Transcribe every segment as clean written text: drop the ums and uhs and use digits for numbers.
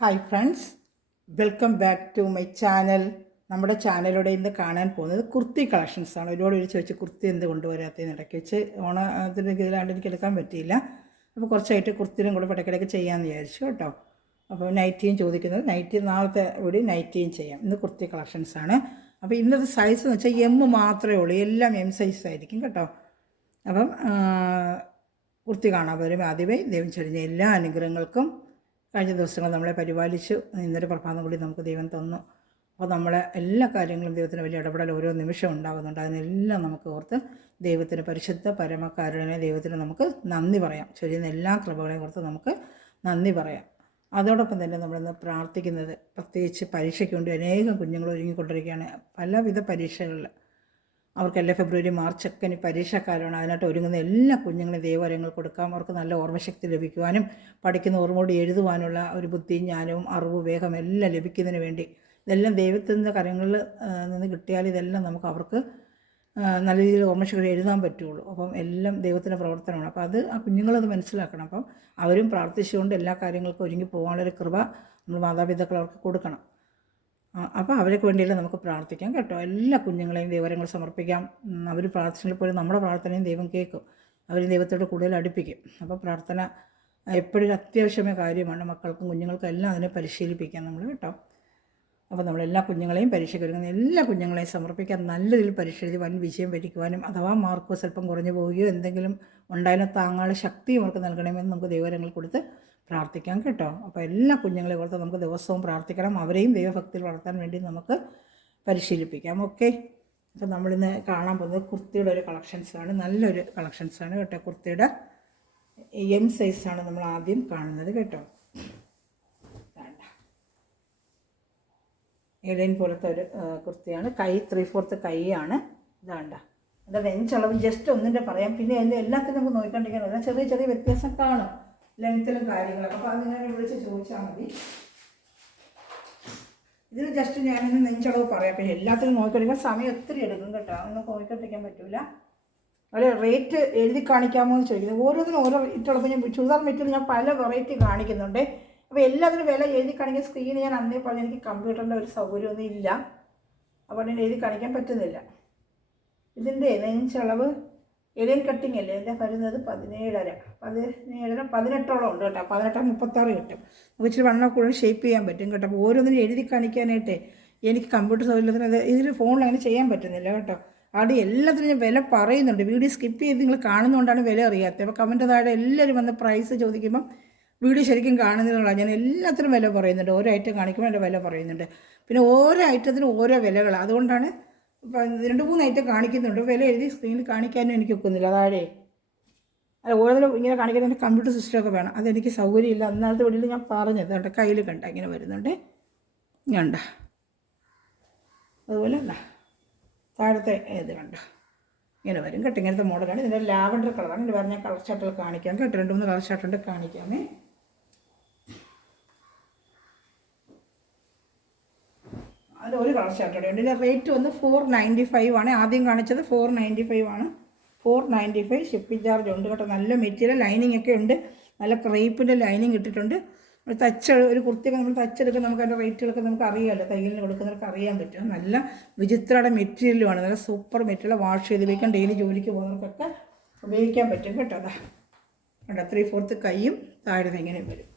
Hi friends, welcome back to my channel. നമ്മുടെ ചാനലിലൂടെ ഇന്ന് കാണാൻ പോകുന്നത് കുർത്തി കളക്ഷൻസാണ്. ഒരുപാട് പേര് ചോദിച്ചു കുർത്തി എന്ത് കൊണ്ടുവരാത്തതെന്ന് ഇടയ്ക്ക് വെച്ച് ഓണത്തിൻ്റെ ഇതിലാണ്ട് എനിക്ക് എടുക്കാൻ പറ്റിയില്ല. അപ്പോൾ കുറച്ചായിട്ട് കുർത്തിനും കൂടെ ഇടയ്ക്കിടയ്ക്ക് ചെയ്യാമെന്ന് വിചാരിച്ചു കേട്ടോ. അപ്പോൾ നൈറ്റിയും ചോദിക്കുന്നത്, നൈറ്റി നാളത്തെ കൂടി നൈറ്റിയും ചെയ്യാം. ഇന്ന് കുർത്തി കളക്ഷൻസാണ്. അപ്പോൾ ഇന്നത്തെ സൈസ് എന്ന് വെച്ചാൽ എം മാത്രമേ ഉള്ളൂ, എല്ലാം എം സൈസ് ആയിരിക്കും കേട്ടോ. അപ്പം കുർത്തി കാണാൻ വരും. ആദ്യമേ ദൈവം ചൊരിഞ്ഞ എല്ലാ അനുഗ്രഹങ്ങൾക്കും കഴിഞ്ഞ ദിവസങ്ങൾ നമ്മളെ പരിപാലിച്ചു. ഇന്നൊരു പ്രഭാതം കൂടി നമുക്ക് ദൈവം തന്നു. അപ്പോൾ നമ്മളെ എല്ലാ കാര്യങ്ങളും ദൈവത്തിന് വലിയ ഇടപെടൽ ഓരോ നിമിഷം ഉണ്ടാകുന്നുണ്ട്. അതിനെല്ലാം നമുക്ക് ഓർത്ത് ദൈവത്തിന് പരിശുദ്ധ പരമകാരുണ്യനെ ദൈവത്തിന് നമുക്ക് നന്ദി പറയാം. ചെയ്യുന്ന എല്ലാ കൃപകളെയും ഓർത്ത് നമുക്ക് നന്ദി പറയാം. അതോടൊപ്പം തന്നെ നമ്മളിന്ന് പ്രാർത്ഥിക്കുന്നത്, പ്രത്യേകിച്ച് പരീക്ഷയ്ക്ക് വേണ്ടി അനേകം കുഞ്ഞുങ്ങൾ ഒരുങ്ങിക്കൊണ്ടിരിക്കുകയാണ്. പലവിധ പരീക്ഷകളിൽ അവർക്കെല്ലാം ഫെബ്രുവരി മാർച്ചൊക്കെ ഇനി പരീക്ഷക്കാലമാണ്. അതിനായിട്ട് ഒരുങ്ങുന്ന എല്ലാ കുഞ്ഞുങ്ങളെയും ദൈവവരങ്ങൾ കൊടുക്കാം. അവർക്ക് നല്ല ഓർമ്മശക്തി ലഭിക്കുവാനും പഠിക്കുന്ന ഓർമ്മയോട് എഴുതുവാനുള്ള ഒരു ബുദ്ധിയും ജ്ഞാനവും അറിവും വേഗം എല്ലാം ലഭിക്കുന്നതിന് വേണ്ടി ഇതെല്ലാം ദൈവത്തിൻ്റെ കാര്യങ്ങളിൽ നിന്ന് കിട്ടിയാൽ ഇതെല്ലാം നമുക്ക് അവർക്ക് നല്ല രീതിയിൽ ഓർമ്മശക്തി എഴുതാൻ പറ്റുള്ളൂ. അപ്പം എല്ലാം ദൈവത്തിൻ്റെ പ്രവർത്തനമാണ്. അപ്പോൾ അത് ആ കുഞ്ഞുങ്ങളത് മനസ്സിലാക്കണം. അപ്പം അവരും പ്രാർത്ഥിച്ചുകൊണ്ട് എല്ലാ കാര്യങ്ങൾക്കും ഒരുങ്ങി പോകാനുള്ളൊരു കൃപ നമ്മൾ മാതാപിതാക്കൾ അവർക്ക് കൊടുക്കണം. അപ്പോൾ അവർക്ക് വേണ്ടിയിട്ട് നമുക്ക് പ്രാർത്ഥിക്കാം കേട്ടോ. എല്ലാ കുഞ്ഞുങ്ങളെയും ദൈവങ്ങൾ സമർപ്പിക്കാം. അവർ പ്രാർത്ഥനയിൽ പോലും നമ്മുടെ പ്രാർത്ഥനയും ദൈവം കേൾക്കും. അവർ ദൈവത്തോട് കൂടുതൽ അടുപ്പിക്കും. അപ്പോൾ പ്രാർത്ഥന എപ്പോഴും അത്യാവശ്യമായ കാര്യമാണ്. മക്കൾക്കും കുഞ്ഞുങ്ങൾക്കും എല്ലാം അതിനെ പരിശീലിപ്പിക്കാം നമ്മൾ കേട്ടോ. അപ്പോൾ നമ്മളെല്ലാ കുഞ്ഞുങ്ങളെയും പരീക്ഷയ്ക്ക് ഒരുങ്ങുന്ന എല്ലാ കുഞ്ഞുങ്ങളെയും സമർപ്പിക്കാൻ നല്ല രീതിയിൽ പരീക്ഷ എഴുതി വൻ വിജയം വരിക്കുവാനും അഥവാ മാർക്ക് സ്വല്പം കുറഞ്ഞു പോവുകയോ എന്തെങ്കിലും ഉണ്ടായാലും താങ്ങാനുള്ള ശക്തിയും അവർക്ക് നൽകണമെന്ന് നമുക്ക് ദൈവങ്ങൾ കൊടുത്ത് പ്രാർത്ഥിക്കാം കേട്ടോ. അപ്പോൾ എല്ലാ കുഞ്ഞുങ്ങളെ ഓർത്ത് നമുക്ക് ദിവസവും പ്രാർത്ഥിക്കണം. അവരെയും ദൈവഭക്തിയിൽ വളർത്താൻ വേണ്ടി നമുക്ക് പരിശീലിപ്പിക്കാം. ഓക്കെ. അപ്പോൾ നമ്മളിന്ന് കാണാൻ പോകുന്നത് കുർത്തിയുടെ ഒരു കളക്ഷൻസാണ്. നല്ലൊരു കളക്ഷൻസാണ് കേട്ടോ. കുർത്തിയുടെ എം സൈസാണ് നമ്മൾ ആദ്യം കാണുന്നത് കേട്ടോ. ഏലൈൻ പോലത്തെ ഒരു കുർത്തിയാണ്. കൈ 3/4 കൈയാണ്. ഇതാണ്ട എൻ്റെ ലെഞ്ചളവ് ജസ്റ്റ് ഒന്നിൻ്റെ പറയാം. പിന്നെ എൻ്റെ എല്ലാത്തിനും നമുക്ക് നോക്കിക്കൊണ്ടിരിക്കണം. ചെറിയ ചെറിയ വ്യത്യാസം കാണും ലെങ്ത്തിലും കാര്യങ്ങളൊക്കെ. അപ്പോൾ അത് ഞാൻ വിളിച്ച് ചോദിച്ചാൽ മതി. ഇതിന് ജസ്റ്റ് ഞാനിന്ന് നെഞ്ചളവ് പറയാം. പിന്നെ എല്ലാത്തിനും നോക്കിക്കൊണ്ടിരിക്കാൻ സമയം ഒത്തിരി എടുക്കും കേട്ടോ. അതൊന്നും നോക്കിക്കൊണ്ടിരിക്കാൻ പറ്റില്ല. ഒരു റേറ്റ് എഴുതി കാണിക്കാമോ എന്ന് ചോദിക്കുന്നത്. ഓരോന്നിനും ഓരോ റേറ്റുള്ളപ്പോൾ ഞാൻ ചുരിദാർ മെറ്റീരിയൽ ഞാൻ പല വെറൈറ്റി കാണിക്കുന്നുണ്ട്. അപ്പോൾ എല്ലാത്തിനും വില എഴുതി കാണിക്കുന്ന സ്ക്രീൻ ഞാൻ അന്നേ പറഞ്ഞ് എനിക്ക് കമ്പ്യൂട്ടറിൻ്റെ ഒരു സൗകര്യമൊന്നും ഇല്ല. അപ്പോൾ അതിന് എഴുതി കാണിക്കാൻ പറ്റുന്നില്ല. ഇതിൻ്റെ നെഞ്ചളവ് എലിയൻ കട്ടിങ് അല്ലേ, എൻ്റെ വരുന്നത് 17.5 18ഓളം ഉണ്ട് കേട്ടോ. 18-36 കിട്ടും. നമുക്ക് ഇച്ചിരി വണ്ണം കൂടുതൽ ഷേപ്പ് ചെയ്യാൻ പറ്റും കേട്ടോ. അപ്പോൾ ഓരോന്നിനും എഴുതി കാണിക്കാനായിട്ട് എനിക്ക് കമ്പ്യൂട്ടർ സൗകര്യത്തിന് അത് ഇതിൽ ഫോണിൽ അങ്ങനെ ചെയ്യാൻ പറ്റുന്നില്ല കേട്ടോ. അത് എല്ലാത്തിനും ഞാൻ വില പറയുന്നുണ്ട്. വീഡിയോ സ്കിപ്പ് ചെയ്ത് നിങ്ങൾ കാണുന്നതുകൊണ്ടാണ് വില അറിയാത്തത്. അപ്പോൾ കമൻറ്റ് താഴെ എല്ലാവരും വന്ന് പ്രൈസ് ചോദിക്കുമ്പം വീഡിയോ ശരിക്കും കാണുന്നതിനുള്ള ഞാൻ എല്ലാത്തിനും വില പറയുന്നുണ്ട്. ഓരോ ഐറ്റം കാണിക്കുമ്പോൾ എൻ്റെ വില പറയുന്നുണ്ട്. പിന്നെ ഓരോ ഐറ്റത്തിനും ഓരോ വിലകളാണ്. അതുകൊണ്ടാണ് ഇപ്പം 2-3 ഐറ്റം കാണിക്കുന്നുണ്ട്. വില എഴുതി സ്ക്രീനിൽ കാണിക്കാനും എനിക്ക് ഒക്കുന്നില്ല. താഴെ അല്ല ഓരോന്നിലും ഇങ്ങനെ കാണിക്കുന്നതിൻ്റെ കമ്പ്യൂട്ടർ സിസ്റ്റമൊക്കെ വേണം. അതെനിക്ക് സൗകര്യമില്ല. അന്നത്തെ വീട്ടിൽ ഞാൻ പറഞ്ഞത് എൻ്റെ കയ്യിൽ കണ്ട ഇങ്ങനെ വരുന്നുണ്ട്. കണ്ട അതുപോലെ അല്ല താഴത്തെ ഇത് കണ്ട ഇങ്ങനെ വരും കേട്ടോ. ഇങ്ങനത്തെ മോഡലാണ്. ഇതിൻ്റെ ലാവൻഡർ കളറാണ്. ഇതിൻ്റെ വേറെ ഞാൻ കളർ ഷർട്ടുകൾ കാണിക്കാം കേട്ടോ. 2-3 കളർ ഷർട്ടുണ്ട് കാണിക്കാമേ. അതിൽ ഒരു കളർ ഷർട്ടോടെ ഉണ്ട്. ഇതിൻ്റെ റേറ്റ് വന്ന് 495 ആണ്. ആദ്യം കാണിച്ചത് 495 ആണ്. 495 ഷിപ്പിംഗ് ചാർജ് ഉണ്ട് കേട്ടോ. നല്ല മെറ്റീരിയൽ, ലൈനിങ് ഒക്കെ ഉണ്ട്. നല്ല ക്രേപ്പിൻ്റെ ലൈനിങ് ഇട്ടിട്ടുണ്ട്. ഒരു കുർത്തിയൊക്കെ നമ്മൾ തച്ചെടുക്കുക. നമുക്ക് അതിൻ്റെ റേറ്റുകളൊക്കെ നമുക്ക് അറിയാമല്ലോ. തയ്യലിന് കൊടുക്കുന്നവർക്ക് അറിയാൻ പറ്റും. നല്ല വിചിത്രയുടെ മെറ്റീരിയലുമാണ്. നല്ല സൂപ്പർ മെറ്റീരിയൽ. വാഷ് ചെയ്ത് ഉപയോഗിക്കാം. ഡെയിലി ജോലിക്ക് പോകുന്നവർക്കൊക്കെ ഉപയോഗിക്കാൻ പറ്റും കേട്ടോ. അതാ കണ്ട 3/4 കൈയും താഴെ ഇങ്ങനെ വരും.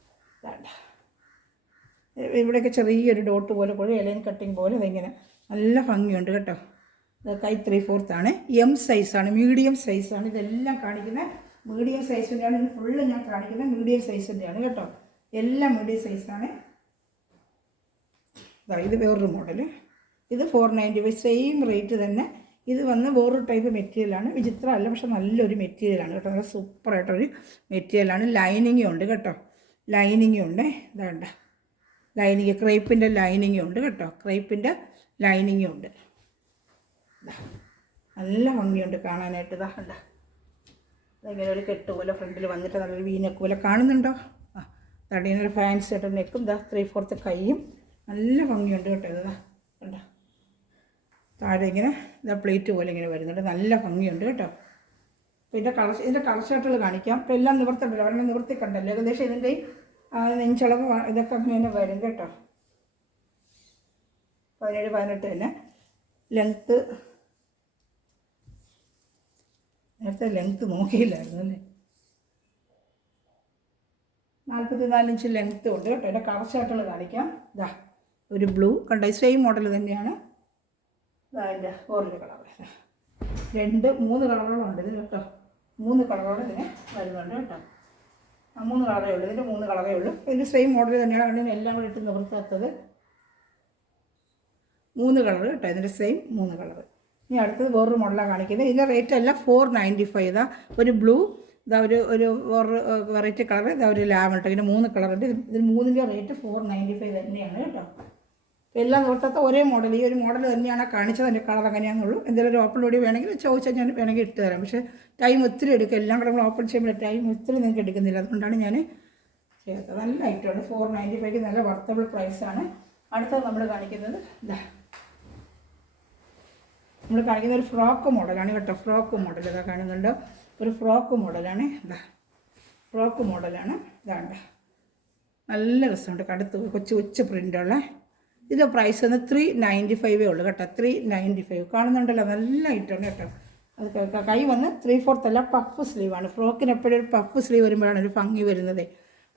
വേണ്ട ഇവിടെയൊക്കെ ചെറിയൊരു ഡോട്ട് പോലെ കൂടെ എലൈൻ കട്ടിങ് പോലെ അതിങ്ങനെ നല്ല ഭംഗിയുണ്ട് കേട്ടോ. കൈ 3/4 ആണ്. എം സൈസാണ്, മീഡിയം സൈസാണ്. ഇതെല്ലാം കാണിക്കുന്നത് മീഡിയം സൈസിൻ്റെയാണ്. ഇത് ഫുള്ള് ഞാൻ കാണിക്കുന്നത് മീഡിയം സൈസിൻ്റെയാണ് കേട്ടോ. എല്ലാം മീഡിയം സൈസാണ്. ഇത് വേറൊരു മോഡൽ. ഇത് 495 സെയിം റേറ്റ് തന്നെ. ഇത് വന്ന് വേറൊരു ടൈപ്പ് മെറ്റീരിയലാണ്. വിചിത്രം അല്ല, പക്ഷെ നല്ലൊരു മെറ്റീരിയലാണ് കേട്ടോ. നല്ല സൂപ്പറായിട്ടൊരു മെറ്റീരിയലാണ്. ലൈനിങ്ങും ഉണ്ട് കേട്ടോ. ലൈനിങ്ങും ഉണ്ട്. ഇതാണ്ട ലൈനിങ്, ക്രേപ്പിൻ്റെ ലൈനിങ്ങും ഉണ്ട് കേട്ടോ. ക്രേപ്പിൻ്റെ ലൈനിങ്ങും ഉണ്ട്. നല്ല ഭംഗിയുണ്ട് കാണാനായിട്ട്. ഇതാ കണ്ട ഇങ്ങനെ ഒരു കെട്ട് പോലെ ഫ്രണ്ടിൽ വന്നിട്ട് നല്ലൊരു വീനക്ക് പോലെ കാണുന്നുണ്ടോ? തടീനൊരു ഫാൻസി ആയിട്ട് നെക്കും. ഇതാ 3/4 കൈയും നല്ല ഭംഗിയുണ്ട് കേട്ടോ. ഇതാ കണ്ട താഴെ ഇങ്ങനെ ഇതാ പ്ലേറ്റ് പോലെ ഇങ്ങനെ വരുന്നുണ്ട്. നല്ല ഭംഗിയുണ്ട് കേട്ടോ. അപ്പോൾ ഇതിൻ്റെ കളർ ഷർട്ടുകൾ കാണിക്കാം. അപ്പോൾ എല്ലാം നിവർത്തിണ്ടല്ലോ. ഒരെണ്ണം നിവർത്തി കണ്ടല്ലോ. ഏകദേശം ഇതിൻ്റെയും നെഞ്ചളവ് ഇതൊക്കെ അങ്ങനെ തന്നെ വരും കേട്ടോ. 17-18 തന്നെ. ലെങ്ത്ത് നേരത്തെ ലെങ്ത്ത് നോക്കിയില്ലായിരുന്നു അല്ലേ. 44 ഇഞ്ച് ലെങ്ത്ത് ഉണ്ട് കേട്ടോ. എൻ്റെ കളർ ചാർട്ടുകൾ കാണിക്കാം. ഇതാ ഒരു ബ്ലൂ കണ്ട, സെയിം മോഡൽ തന്നെയാണ്. ഇതാ എൻ്റെ ഓറഞ്ച് കളർ. 3 കളറുകളുണ്ട് ഇത് കേട്ടോ. 3 കളറുകൾ ഇതിന് വരുന്നുണ്ട് കേട്ടോ. 3 കളറേ ഉള്ളൂ, ഇതിൻ്റെ 3 കളറേ ഉള്ളൂ. ഇതിൻ്റെ സെയിം മോഡൽ തന്നെയാണ്. അതുകൊണ്ട് എല്ലാം കൂടി ഇട്ട് നിവർത്താത്തത്. 3 കളർ കേട്ടോ, ഇതിൻ്റെ സെയിം 3 കളർ. ഇനി അടുത്തത് വേറൊരു മോഡലാണ് കാണിക്കുന്നത്. ഇതിൻ്റെ റേറ്റ് അല്ല 495. ഇതാ ഒരു ബ്ലൂ, ഇതാ ഒരു വെറൈറ്റി കളർ, ഇതാ ഒരു ലാവൻഡർ. ഇതിന് 3 കളറുണ്ട്. ഇതിന് 3ൻ്റെ റേറ്റ് 495 തന്നെയാണ് കേട്ടോ. എല്ലാം നോട്ടത്തെ ഒരേ മോഡൽ, ഈ ഒരു മോഡൽ തന്നെയാണ് കാണിച്ചത്. അതിൻ്റെ കളർ അങ്ങനെയാണെന്നുള്ളൂ. എന്തെങ്കിലും ഒരു ഓപ്പൺ വീഡിയോ വേണമെങ്കിൽ ചോദിച്ചാൽ ഞാൻ വേണമെങ്കിൽ ഇട്ട് തരാം. പക്ഷേ ടൈം ഒത്തിരി എടുക്കും. എല്ലാം കൂടെ നമ്മൾ ഓപ്പൺ ചെയ്യുമ്പോൾ ടൈം ഒത്തിരി നിങ്ങൾക്ക് എടുക്കുന്നില്ല. അതുകൊണ്ടാണ് ഞാൻ ചെയ്യാത്തത്. നല്ല ഐറ്റമാണ്. 495 നല്ല വർത്തബിൾ പ്രൈസാണ്. അടുത്തത് നമ്മൾ കാണിക്കുന്നത് ഇതാ, നമ്മൾ കാണിക്കുന്ന ഒരു ഫ്രോക്ക് മോഡലാണ് കേട്ടോ. ഫ്രോക്ക് മോഡൽ ഇതാ കാണുന്നുണ്ടോ, ഒരു ഫ്രോക്ക് മോഡലാണ്. ഇതാ ഫ്രോക്ക് മോഡലാണ്. ഇതാണ്ട നല്ല രസമുണ്ട്. കടുത്ത് കൊച്ചു പ്രിൻ്റുള്ള. ഇത് പ്രൈസ് ഒന്ന് 395 ഉള്ളൂ കേട്ടോ. 395 കാണുന്നുണ്ടല്ലോ, നല്ല ഐറ്റമാണ് കേട്ടോ. അത് കൈ വന്ന് 3/4 അല്ല, പഫ് സ്ലീവാണ്. ഫ്രോക്കിന് എപ്പോഴും ഒരു പഫ് സ്ലീവ് വരുമ്പോഴാണ് ഒരു ഭംഗി വരുന്നത്.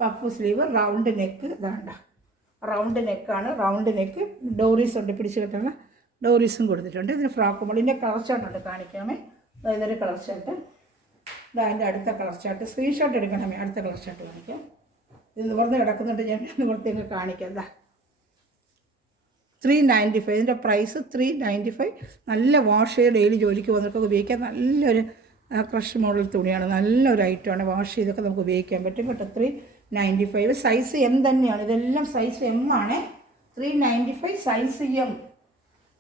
Puff sleeve, round neck. ഇതാണ്ട റൗണ്ട് നെക്കാണ്. റൗണ്ട് നെക്ക്, ഡോറീസ് ഉണ്ട്, പിടിച്ച് കിട്ടുന്ന ഡോറീസും കൊടുത്തിട്ടുണ്ട്. ഇതിന് ഫ്രോക്ക് മോഡൽ. ഇതിൻ്റെ കളർ ചാർട്ടുണ്ട് കാണിക്കാമേ. ഇതൊരു കളർ ചാർട്ട്. ഇതാ അതിൻ്റെ അടുത്ത കളർ ചാർട്ട്. സ്ക്രീൻഷോട്ട് എടുക്കണമേ. അടുത്ത കളർ ചാർട്ട് കാണിക്കാം. ഇത് നിവർന്ന് കിടക്കുന്നുണ്ട്, ഞാൻ നിവർത്തിയൊക്കെ കാണിക്കാം. ഇതാ 395. ഇതിൻ്റെ പ്രൈസ് 395. നല്ല വാഷ് ചെയ്ത് ഡെയിലി ജോലിക്ക് പോകുന്നവർക്കൊക്കെ ഉപയോഗിക്കാൻ നല്ലൊരു ക്രഷ് മോഡൽ തുണിയാണ്. നല്ലൊരു ഐറ്റമാണ്. വാഷ് ചെയ്തൊക്കെ നമുക്ക് ഉപയോഗിക്കാൻ പറ്റും കേട്ടോ. 395. സൈസ് എം തന്നെയാണ്. ഇതെല്ലാം സൈസ് എം ആണ്. 395 സൈസ് എം.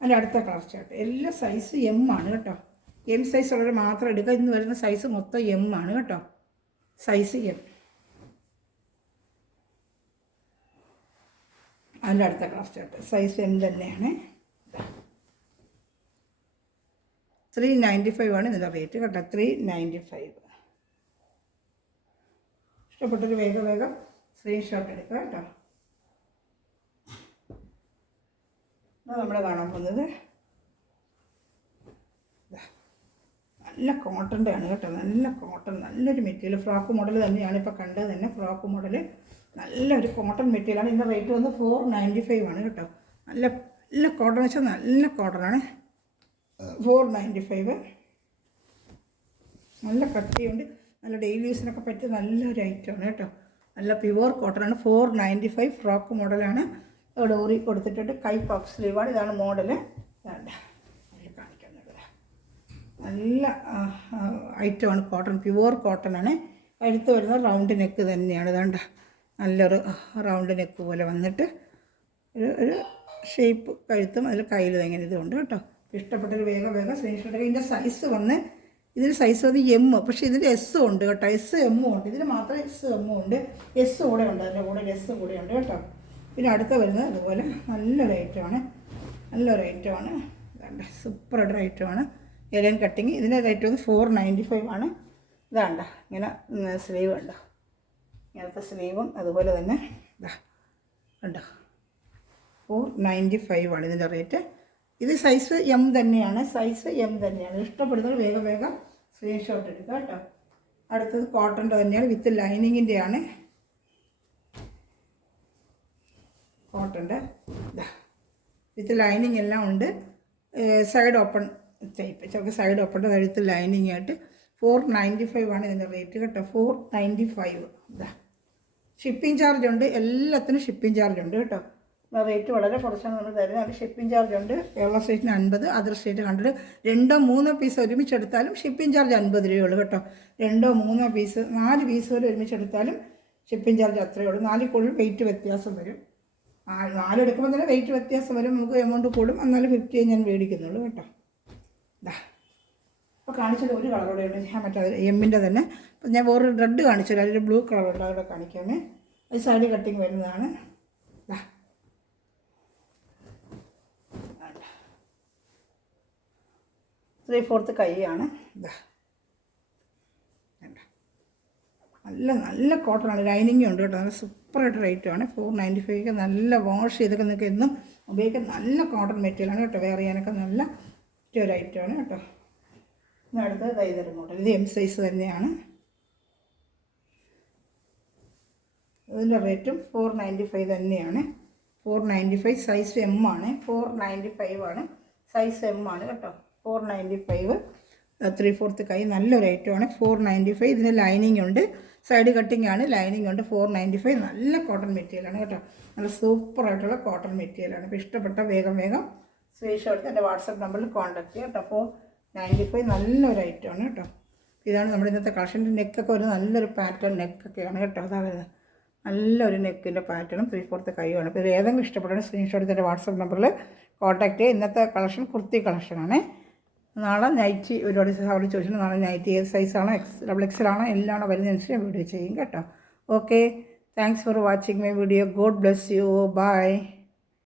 അതിൻ്റെ അടുത്ത കളർ ചാർട്ട് എല്ലാം സൈസ് എം ആണ് കേട്ടോ. എം സൈസ് ഉള്ളവർ മാത്രം എടുക്കുക. ഇന്ന് വരുന്ന സൈസ് മൊത്തം എം ആണ് കേട്ടോ. Size M. അതിൻ്റെ അടുത്ത കളർ ചാർട്ട് സൈസ് എം തന്നെയാണ്. 395 ആണ് ഇതിൻ്റെ റേറ്റ് കേട്ടോ. 395. ഇഷ്ടപ്പെട്ടൊരു വേഗം സ്ക്രീൻഷോട്ട് എടുക്കുക കേട്ടോ. നമ്മൾ കാണാൻ പോകുന്നത് നല്ല കോട്ടൻ്റെ ആണ് കേട്ടോ. നല്ല കോട്ടൺ, നല്ലൊരു മെറ്റീരിയൽ. ഫ്രോക്ക് മോഡൽ തന്നെയാണ് ഇപ്പോൾ കണ്ടത് തന്നെ. ഫ്രോക്ക് മോഡൽ നല്ലൊരു കോട്ടൺ മെറ്റീരിയലാണ്. ഇതിൻ്റെ റേറ്റ് വന്ന് 495 ആണ് കേട്ടോ. നല്ല കോട്ടൺ വെച്ചാൽ നല്ല കോട്ടണാണ്. 495. നല്ല കട്ടിയുണ്ട്. നല്ല ഡെയിലി യൂസിനൊക്കെ പറ്റിയ നല്ലൊരു ഐറ്റമാണ് കേട്ടോ. നല്ല പ്യുവർ കോട്ടണാണ്. 495 ഫ്രോക്ക് മോഡലാണ്. ഡോറി കൊടുത്തിട്ടുണ്ട്. കൈ പഫ് സ്ലീവാണ്. ഇതാണ് മോഡൽ. കാണിക്കുന്നത് നല്ല ഐറ്റമാണ്. കോട്ടൺ, പ്യുവർ കോട്ടൺ ആണ്. കഴുത്ത് വരുന്നത് റൗണ്ട് നെക്ക് തന്നെയാണ്. ഇതാണ്ട നല്ലൊരു റൗണ്ട് നെക്ക് പോലെ വന്നിട്ട് ഒരു ഷേപ്പ് കഴുത്തും അതിൽ കയ്യിൽ ഇങ്ങനെ ഇതുണ്ട് കേട്ടോ. ഇഷ്ടപ്പെട്ടൊരു വേഗം സ്ക്രീൻഷോട്ട്. ഇതിൻ്റെ സൈസ് വന്ന് ഇതിന് സൈസ് വന്ന് എം. പക്ഷേ ഇതിൻ്റെ എസ്സും ഉണ്ട് കേട്ടോ. എസ് എമ്മും ഉണ്ട്. ഇതിന് മാത്രം എസ് എമ്മും ഉണ്ട്. എസ് കൂടെ ഉണ്ട്. അതിൻ്റെ കൂടെ എസ് കൂടെ ഉണ്ട് കേട്ടോ. പിന്നെ അടുത്ത വരുന്നത് അതുപോലെ നല്ലൊരു ഐറ്റമാണ്. ഇതാണ്ട സൂപ്പറായിട്ടൊരു ഐറ്റമാണ്. Ellen cutting. ഇതിൻ്റെ റേറ്റ് വന്ന് 495 ആണ്. ഇതാണ്ട ഇങ്ങനെ സ്ലീവ് ഉണ്ടോ, ഇങ്ങനത്തെ സ്ലീവും അതുപോലെ തന്നെ ഇതാ ഉണ്ടോ. 495 ആണ് ഇതിൻ്റെ റേറ്റ്. ഇത് സൈസ് എം തന്നെയാണ്. ഇഷ്ടപ്പെടുന്നത് വേഗം സ്ക്രീൻഷോട്ട് എടുക്കുക കേട്ടോ. അടുത്തത് കോട്ടൻ്റെ തന്നെയാണ്. വിത്ത് ലൈനിങ്ങിൻ്റെയാണ്. കോട്ടൻ്റെ വിത്ത് ലൈനിങ് എല്ലാം ഉണ്ട്. Side open type. ചിലപ്പോൾ സൈഡ് ഓപ്പൺ കഴുത്ത് ലൈനിങ് ആയിട്ട് 495 ആണ് ഇതിൻ്റെ റേറ്റ് കേട്ടോ. 495. ഇതാ ഷിപ്പിംഗ് ചാർജ് ഉണ്ട്. എല്ലാത്തിനും ഷിപ്പിംഗ് ചാർജ് ഉണ്ട് കേട്ടോ. റേറ്റ് വളരെ കുറച്ചാണ് നമ്മൾ തരുന്നത്. അതിന് ഷിപ്പിംഗ് ചാർജ് ഉണ്ട്. കേരള സ്റ്റേറ്റിന് 50, അതർ സ്റ്റേറ്റ് 100. 2-3 പീസ് ഒരുമിച്ചെടുത്താലും ഷിപ്പിംഗ് ചാർജ് 50 രൂപയുള്ളൂ കേട്ടോ. 2-3 പീസ്, 4 പീസ് വരെ ഒരുമിച്ചെടുത്താലും ഷിപ്പിംഗ് ചാർജ് അത്രയേ ഉള്ളൂ. 4 കൂടുതൽ വെയിറ്റ് വ്യത്യാസം വരും. 4 എടുക്കുമ്പോൾ തന്നെ വെയിറ്റ് വ്യത്യാസം വരും. നമുക്ക് എമൗണ്ട് കൂടും. എന്നാലും 50 ഞാൻ മേടിക്കുന്നുള്ളൂ കേട്ടോ. ഇതാ അപ്പോൾ കാണിച്ചത് ഒരു കളറോടെ ഉണ്ട്. ഞാൻ മറ്റേ എമ്മിൻ്റെ തന്നെ. അപ്പോൾ ഞാൻ വേറൊരു റെഡ് കാണിച്ചു തരാം. അതിൽ ബ്ലൂ കളറുണ്ട്. അവിടെ കാണിക്കാമേ. അത് സൈഡ് കട്ടിങ് വരുന്നതാണ്. ഇതാ 3/4 കൈയാണ്. ഇതാ നല്ല കോട്ടണാണ്. ലൈനിങ്ങും ഉണ്ട് കേട്ടോ. നല്ല സൂപ്പറായിട്ട് റേറ്റാണ്. 495 നല്ല വാഷ് ചെയ്തൊക്കെ നിങ്ങൾക്ക് എന്നും ഉപയോഗിക്കാൻ നല്ല കോട്ടൺ മെറ്റീരിയലാണ് കേട്ടോ. വെയർ ചെയ്യാനൊക്കെ നല്ല ഒരു ഐറ്റമാണ് കേട്ടോ. ഇനി അടുത്തത് ഇതൊരു മോഡൽ. ഇത് എം സൈസ് തന്നെയാണ്. ഇതിൻ്റെ റേറ്റും 495 തന്നെയാണ്. 495 സൈസ് എം ആണ്. 495 ആണ് സൈസ് എം ആണ് കേട്ടോ. 495 3/4 കൈ നല്ലൊരു ഐറ്റമാണ്. 495. ഇതിന് ലൈനിങ് ഉണ്ട്, സൈഡ് കട്ടിംഗ് ആണ്, ലൈനിങ് ഉണ്ട്. 495 നല്ല കോട്ടൺ മെറ്റീരിയലാണ് കേട്ടോ. നല്ല സൂപ്പറായിട്ടുള്ള കോട്ടൺ മെറ്റീരിയലാണ്. അപ്പോൾ ഇഷ്ടപ്പെട്ട വേഗം സ്ക്രീൻഷോട്ട് എടുത്ത് എൻ്റെ വാട്സപ്പ് നമ്പറിൽ കോൺടാക്ട് ചെയ്യാം കേട്ടോ. 495 നല്ലൊരു ഐറ്റമാണ് കേട്ടോ. ഇതാണ് നമ്മുടെ ഇന്നത്തെ കളക്ഷൻ്റെ. നെക്കൊക്കെ ഒരു നല്ലൊരു പാറ്റേൺ നെക്കൊക്കെയാണ് കേട്ടോ. അതായത് നല്ലൊരു നെക്കിൻ്റെ പാറ്റേണും 3/4 കൈയുമാണ്. അപ്പോൾ ഇത് ഏതെങ്കിലും ഇഷ്ടപ്പെട്ടാൽ സ്ക്രീൻഷോട്ട് എടുത്ത് എൻ്റെ വാട്സപ്പ് നമ്പറിൽ കോൺടാക്ട് ചെയ്യുക. ഇന്നത്തെ കളക്ഷൻ കുർത്തി കളക്ഷനാണ്. നാളെ നൈറ്റി ഒരുപാട് അവിടെ ചോദിച്ചിട്ട് നാളെ നൈറ്റി ഏത് സൈസാണോ, XXL ആണോ, എല്ലാണോ വരുന്നതനുസരിച്ച് ഞാൻ വീഡിയോ ചെയ്യും കേട്ടോ. Okay, thanks for watching my video. God bless you. By.